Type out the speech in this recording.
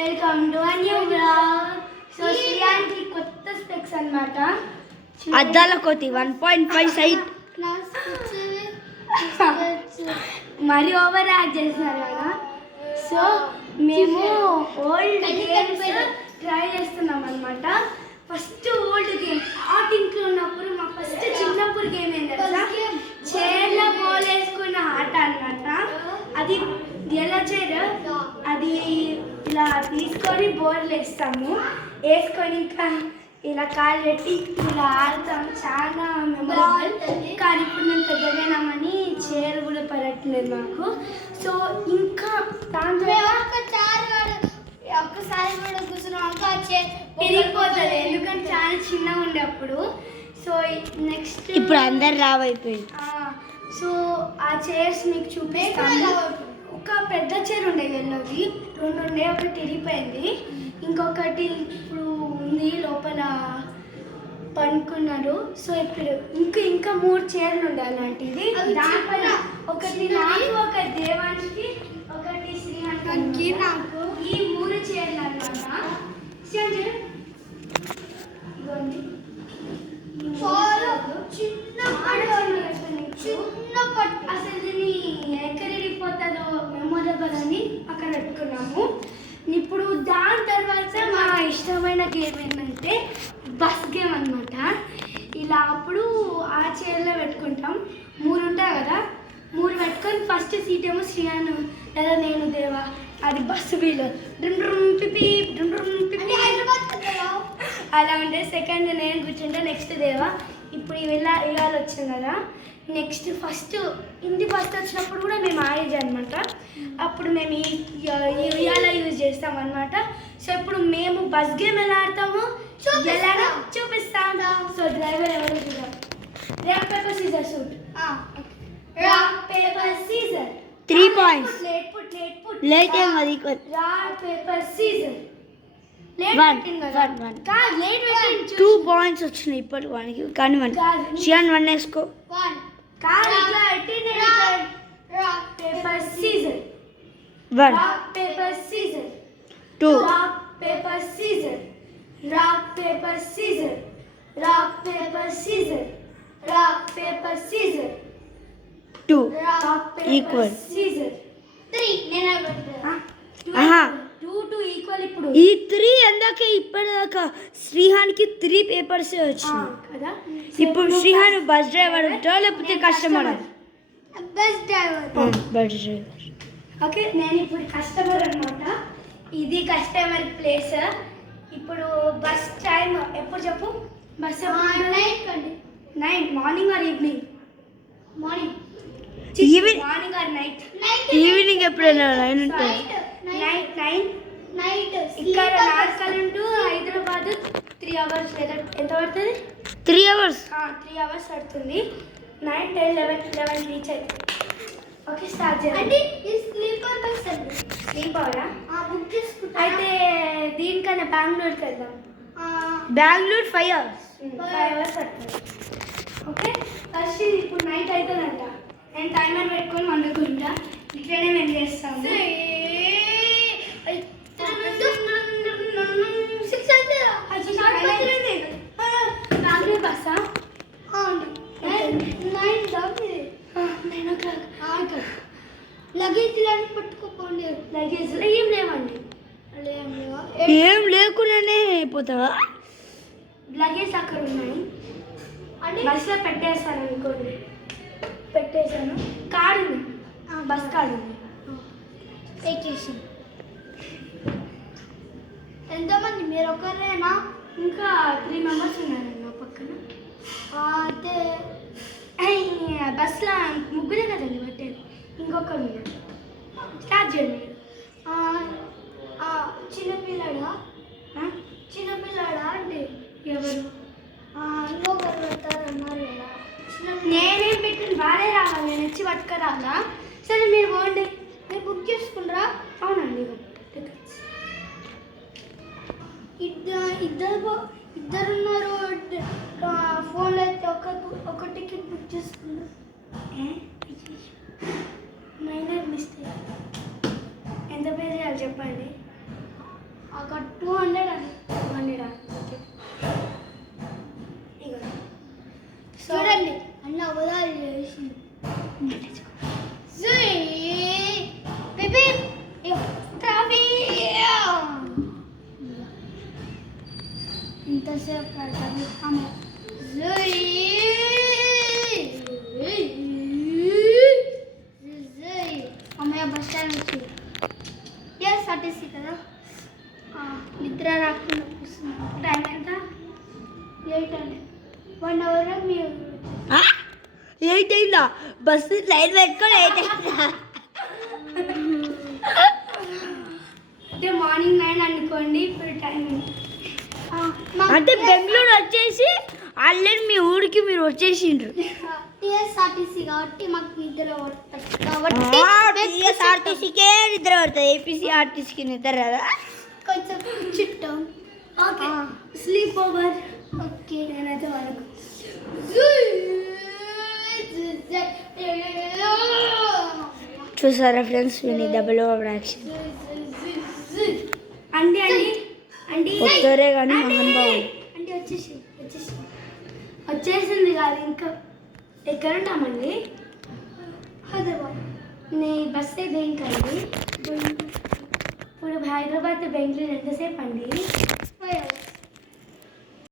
Welcome to a new blog. So శ్రీయానికి కొత్త specs అన్నమాట. అద్దాల కోతి 1.5 సైట్ మరి ఓవర్ యాక్ట్ చేస్తున్నారు కదా. సో మేము ఓల్డ్ గేమ్స్ ట్రై చేస్తున్నాం అన్నమాట. ఫస్ట్ ఓల్డ్ గేమ్ ఇంట్లో ఉన్నప్పుడు మా ఫస్ట్ చిన్నప్పుడు గేమ్ ఏంటంటే చైర్లో బాల్ వేసుకున్న ఆట అన్నమాట. అది ఎలా చైర్ అది ఇలా తీసుకొని బోర్లు వేస్తాము, వేసుకొని ఇంకా ఇలా కాలు పెట్టి ఇలా ఆడతాము. చాలా మెమొరబుల్. కానీ ఇప్పుడు మేము పెద్దగానామని చైర్ కూడా పడట్లేదు నాకు. సో ఇంకా దాంట్లో ఒక్కసారి కూడా కూర్చున్నాక పెరిగిపోతుంది, ఎందుకంటే చాలా చిన్నగా ఉండే అప్పుడు. సో నెక్స్ట్ ఇప్పుడు అందరు రావైపోయింది. సో ఆ చైర్స్ మీకు చూపిస్తాను. ఒక పెద్ద చైర్ ఉండేది, ఎల్లోది 2 ఉండే, ఒకటి తిరిగిపోయింది, ఇంకొకటి ఇప్పుడు ఉంది లోపల పనుకున్నారు. సో ఇప్పుడు ఇంకా 3 చైర్లు ఉండే అలాంటిది. దానిపైన ఒకటి నాకు, ఒక దేవానికి, ఒకటి శ్రీహానికి నాకు, ఈ 3 చైర్లు అన్నమాట. చిన్నప్పటి అసలు దీన్ని ఎక్కడిపోతుందో మెమొరబుల్ అని అక్కడ పెట్టుకున్నాము. ఇప్పుడు దాని తర్వాత మా ఇష్టమైన గేమ్ ఏంటంటే బస్ గేమ్ అన్నమాట. ఇలా అప్పుడు ఆ చైర్లో పెట్టుకుంటాం, 3 ఉంటాయి కదా, 3 పెట్టుకొని ఫస్ట్ సీట్ ఏమో శ్రీయాను లేదా నేను దేవా, అది బస్సు వీలు అలా ఉంటే సెకండ్ నేను కూర్చుంటే నెక్స్ట్ దేవా. ఇప్పుడు ఇవాళ వచ్చింది కదా, నెక్స్ట్ ఫస్ట్ వచ్చినప్పుడు కూడా మేము ఆడేది అనమాట. అప్పుడు మేము ఇవాళ యూజ్ చేస్తాం అనమాట. సో ఇప్పుడు మేము బస్ గేమ్ ఎలా ఆడతామో ఎలా చూపిస్తాం. సో డ్రైవర్ ఎవరు చూద్దాం. Rock paper scissors shoot. Rock paper scissors 3 points. Late ఏం అది. రాక్ పేపర్ సీజర్ 2 points వచ్చినాయి ఇప్పటి వానికి. కానీ శ్రీయాన్ 1 వేసుకో. Rock paper scissor 1 rock paper scissor 2 rock paper scissor rock paper scissor rock paper scissor rock paper scissor 2 rock equal scissor 3 నేను 2 equal. ఇప్పుడు ఈ 3 ఎందాక ఇప్పటిదాకా శ్రీహాన్కి 3 పేపర్స్ వచ్చినాయి కదా. ఇప్పుడు శ్రీహాన్ బస్ డ్రైవర్ లేకపోతే కస్టమర్. Bus driver. ఓకే, నేను ఇప్పుడు కస్టమర్ అన్నమాట. ఇది కస్టమర్ ప్లేస్. ఇప్పుడు బస్ టైం ఎప్పుడు చెప్పు. Bus 9 morning or evening. Morning or night. Evening ఎప్పుడైనా 9 ఉంటుంది. నైట్ ఇక్కడ నార్కల్ టు హైదరాబాద్ 3 hours లేదా ఎంత పడుతుంది? 3 hours. 3 hours పడుతుంది. 9, 10, 11 రీచ్ అవుతుంది. ఓకే, స్టార్ట్ చేయండి. ఈ స్లీపర్ బస్ అండి. స్లీపరా? బుక్ చేసుకుంటా. అయితే దీనికన్నా బెంగళూరుకి వెళ్దాం. బెంగళూరు 5 hours. 5 hours పడుతుంది. ఓకే, ఫస్ట్ ఇప్పుడు నైట్ అవుతుందంట. నేను టైమర్ పెట్టుకొని వండుకుంటా. ఇట్లనే మేము చేస్తాము. బెంగళూరు బస్సా? 9 o'clock. లగేజ్ లాంటి పట్టుకోపోండి. లగేజ్లో ఏం లేవండి. ఏం లేకుండానే అయిపోతావా? లగేజ్ అక్కడ ఉన్నాయి, బస్సులో పెట్టేస్తాను అనుకోండి. పెట్టేశాను. కార్డు ఉంది, బస్ కార్డు ఉంది, పెట్టేసి. ఎంతమంది? మీరు ఒకరేనా? ఇంకా 3 members ఉన్నారండి నా పక్కన. అయితే బస్సులో ముగ్గురే కదండి పట్టేది, ఇంకొకరు ఉన్నారు. స్టార్ట్ చేయండి. చిన్నపిల్లాడా అంటే ఎవరు? ఇంకొకరు పెడతారన్నారు కదా. నేనేం పెట్టిన బాగానే రావాలి, నేను వచ్చి పట్టుకురాలా? సరే మీరు పోండి, మీరు బుక్ చేసుకుంటారా? అవునండి. ఇద్దరున్నారు ఫోన్లో అయితే ఒక టికెట్ బుక్ చేసుకున్నారు. Minor mistake. ఎంత పే చేయాలి చెప్పండి. ఒక 200 అండి 200 చూడండి అన్న అవదాలు చేసి ఇంతసేపు అమ్మయ్య బస్ స్టాండ్ వచ్చి ఎస్ఆర్టీసీ కదా నిద్ర రాకుండా టైం ఎంత 8 అండి 1 అవర్ మీరు 8 అయిందా బస్సు లైన్ పెట్టుకొని 8 అయిందా అంటే మార్నింగ్ 9 అనుకోండి ఇప్పుడు టైం అంటే బెంగళూరు వచ్చేసి ఆల్రెడీ మీ ఊరికి మీరు వచ్చేసిండ్రు టీఎస్ఆర్టీసీ కాబట్టి మాకు నిద్ర పడుతుంది టీఎస్ఆర్టీసీకే నిద్ర పడుతుంది ఏపీసీఆర్టీసీకి నిద్ర కదా కొంచెం చుట్టం ఓకే స్లీప్ ఓవర్ ఓకే నేనైతే వాళ్ళకు చూసారా ఫ్రెండ్స్ విని డబుల్ ఓవర్ యాక్షన్ అండి అండి అండి వస్తారే కానీ మహన్ బాబు అంటే వచ్చేసింది కాదు ఇంకా ఎక్కడ ఉంటామండి హైదరాబాద్ నీ బస్ అయితే ఏంటండి ఇప్పుడు హైదరాబాద్ బెంగళూరు ఎంతసేపు అండి